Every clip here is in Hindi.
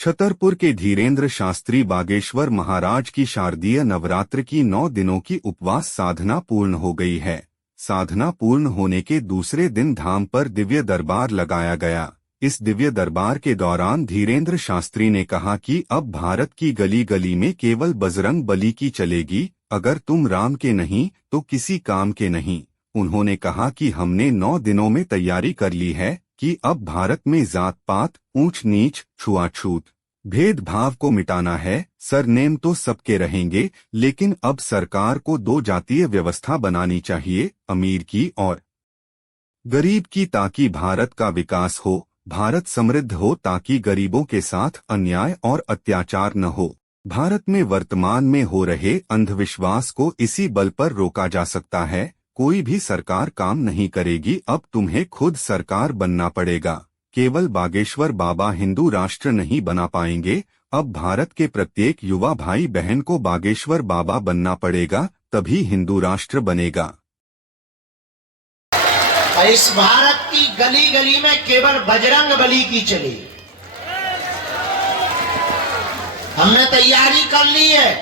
छतरपुर के धीरेन्द्र शास्त्री बागेश्वर महाराज की शारदीय नवरात्र की 9 दिनों की उपवास साधना पूर्ण हो गई है। साधना पूर्ण होने के दूसरे दिन धाम पर दिव्य दरबार लगाया गया। इस दिव्य दरबार के दौरान धीरेन्द्र शास्त्री ने कहा कि अब भारत की गली गली में केवल बजरंग बली की चलेगी। अगर तुम राम के नहीं तो किसी काम के नहीं। उन्होंने कहा कि हमने 9 दिनों में तैयारी कर ली है कि अब भारत में जात पात, ऊंच नीच, छुआछूत, भेदभाव को मिटाना है। सरनेम तो सबके रहेंगे, लेकिन अब सरकार को 2 जातीय व्यवस्था बनानी चाहिए, अमीर की और गरीब की, ताकि भारत का विकास हो, भारत समृद्ध हो, ताकि गरीबों के साथ अन्याय और अत्याचार न हो। भारत में वर्तमान में हो रहे अंधविश्वास को इसी बल पर रोका जा सकता है। कोई भी सरकार काम नहीं करेगी, अब तुम्हें खुद सरकार बनना पड़ेगा। केवल बागेश्वर बाबा हिंदू राष्ट्र नहीं बना पाएंगे, अब भारत के प्रत्येक युवा भाई बहन को बागेश्वर बाबा बनना पड़ेगा, तभी हिंदू राष्ट्र बनेगा। इस भारत की गली गली में केवल बजरंग बली की चली। हमने तैयारी कर ली है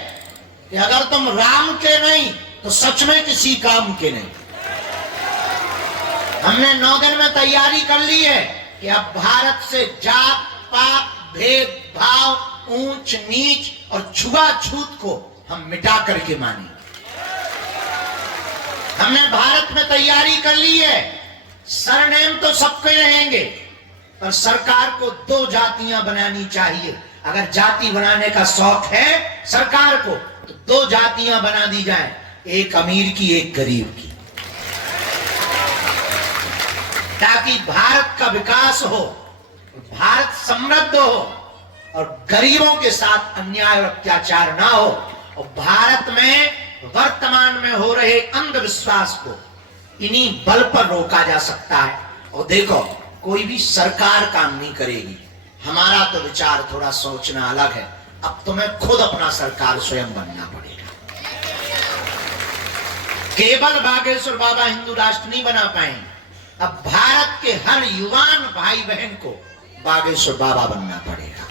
कि अगर तुम राम के नहीं तो सच में किसी काम के नहीं। हमने 9 दिन में तैयारी कर ली है कि अब भारत से जात पात, भेदभाव, ऊंच नीच और छुआछूत को हम मिटा करके मानेंगे। हमने भारत में तैयारी कर ली है, सरनेम तो सबके रहेंगे, पर सरकार को 2 जातियां बनानी चाहिए। अगर जाति बनाने का शौक है सरकार को तो 2 जातियां बना दी जाए, एक अमीर की, एक गरीब की, ताकि भारत का विकास हो, भारत समृद्ध हो और गरीबों के साथ अन्याय और अत्याचार ना हो, और भारत में वर्तमान में हो रहे अंधविश्वास को इन्हीं बल पर रोका जा सकता है। और देखो, कोई भी सरकार काम नहीं करेगी। हमारा तो विचार थोड़ा सोचना अलग है। अब तुम्हें खुद अपना सरकार स्वयं बनना पड़ेगा। केवल बागेश्वर बाबा हिंदू राष्ट्र नहीं बना पाएंगे, अब भारत के हर युवान भाई बहन को बागेश्वर बाबा बनना पड़ेगा,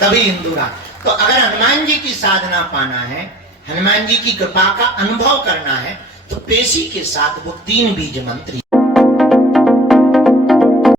तभी हिंदू राष्ट्र। तो अगर हनुमान जी की साधना पाना है, हनुमान जी की कृपा का अनुभव करना है, तो पेशी के साथ वो 3 बीज मंत्र